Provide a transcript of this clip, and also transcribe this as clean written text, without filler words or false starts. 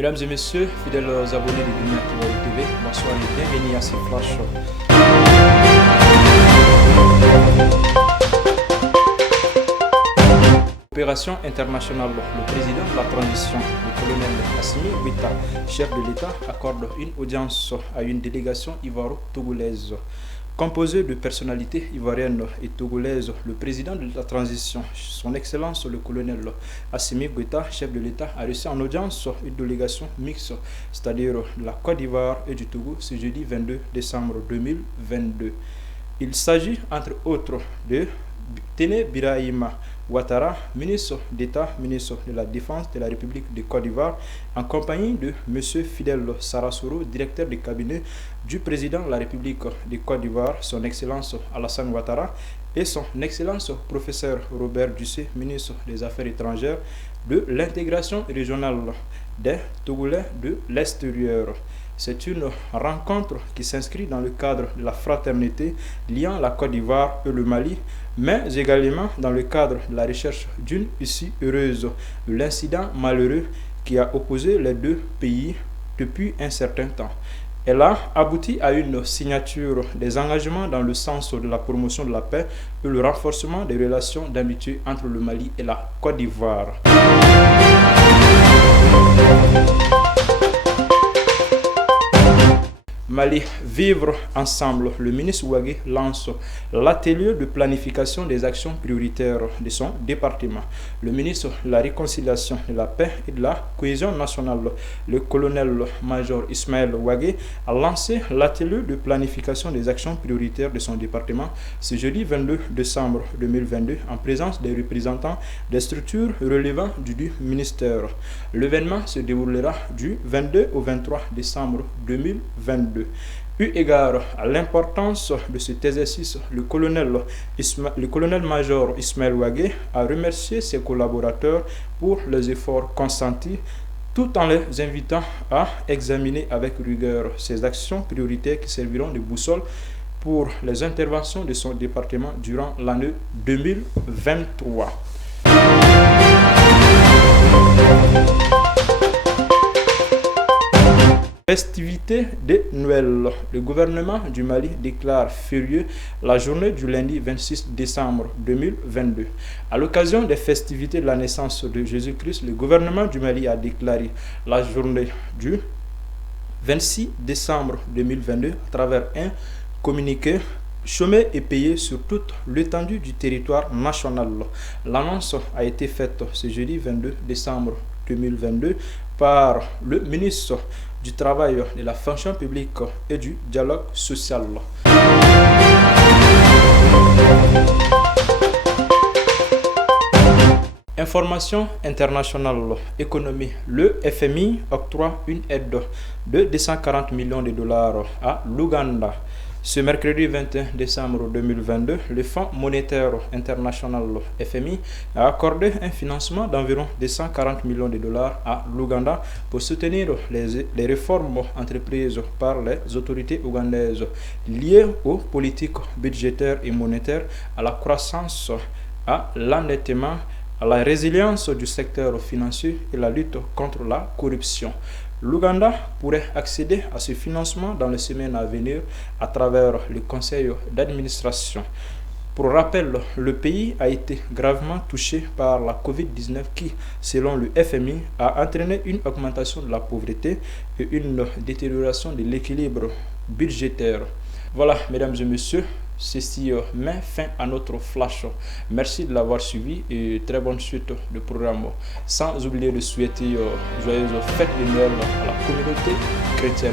Mesdames et messieurs, fidèles abonnés de Dunia TV, bonsoir et bienvenue à ce flash. Opération internationale, le président de la transition, le colonel Assimi Goïta, chef de l'État, accorde une audience à une délégation ivoiro-togolaise. Composé de personnalités ivoiriennes et togolaises, le président de la transition, son Excellence le colonel Assimi Goïta, chef de l'État, a reçu en audience une délégation mixte, c'est-à-dire de la Côte d'Ivoire et du Togo, ce jeudi 22 décembre 2022. Il s'agit entre autres de Téné Birahima Ouattara, ministre d'État, ministre de la Défense de la République de Côte d'Ivoire, en compagnie de M. Fidel Sarasoro, directeur de cabinet du président de la République de Côte d'Ivoire, son Excellence Alassane Ouattara, et son Excellence professeur Robert Dussé, ministre des Affaires étrangères, de l'intégration régionale des Togolais de l'extérieur. C'est une rencontre qui s'inscrit dans le cadre de la fraternité liant la Côte d'Ivoire et le Mali, mais également dans le cadre de la recherche d'une issue heureuse de l'incident malheureux qui a opposé les deux pays depuis un certain temps. Elle a abouti à une signature des engagements dans le sens de la promotion de la paix et le renforcement des relations d'amitié entre le Mali et la Côte d'Ivoire. Mali, vivre ensemble. Le ministre Ouagué lance l'atelier de planification des actions prioritaires de son département. Le ministre de la Réconciliation, de la Paix et de la Cohésion nationale, le colonel-major Ismaël Ouagué, a lancé l'atelier de planification des actions prioritaires de son département ce jeudi 22 décembre 2022 en présence des représentants des structures relevant du ministère. L'événement se déroulera du 22 au 23 décembre 2022. Eu égard à l'importance de cet exercice, le colonel-major Ismaël Ouagué a remercié ses collaborateurs pour les efforts consentis, tout en les invitant à examiner avec rigueur ces actions prioritaires qui serviront de boussole pour les interventions de son département durant l'année 2023. Festivité de Noël. Le gouvernement du Mali déclare férieux la journée du lundi 26 décembre 2022. À l'occasion des festivités de la naissance de Jésus-Christ, le gouvernement du Mali a déclaré la journée du 26 décembre 2022 à travers un communiqué. Chômé et payé sur toute l'étendue du territoire national. L'annonce a été faite ce jeudi 22 décembre 2022 par le ministre du Travail, de la fonction publique et du dialogue social. Information internationale, économie. Le FMI octroie une aide de 240 millions de dollars à l'Ouganda. Ce mercredi 21 décembre 2022, le Fonds monétaire international FMI a accordé un financement d'environ 240 millions de dollars à l'Ouganda pour soutenir les réformes entreprises par les autorités ougandaises liées aux politiques budgétaires et monétaires, à la croissance, à l'endettement, à la résilience du secteur financier et la lutte contre la corruption. L'Ouganda pourrait accéder à ce financement dans les semaines à venir à travers le conseil d'administration. Pour rappel, le pays a été gravement touché par la Covid-19 qui, selon le FMI, a entraîné une augmentation de la pauvreté et une détérioration de l'équilibre budgétaire. Voilà, mesdames et messieurs, ceci met fin à notre flash. Merci de l'avoir suivi et très bonne suite de programme. Sans oublier de souhaiter joyeuses fêtes de Noël à la communauté chrétienne.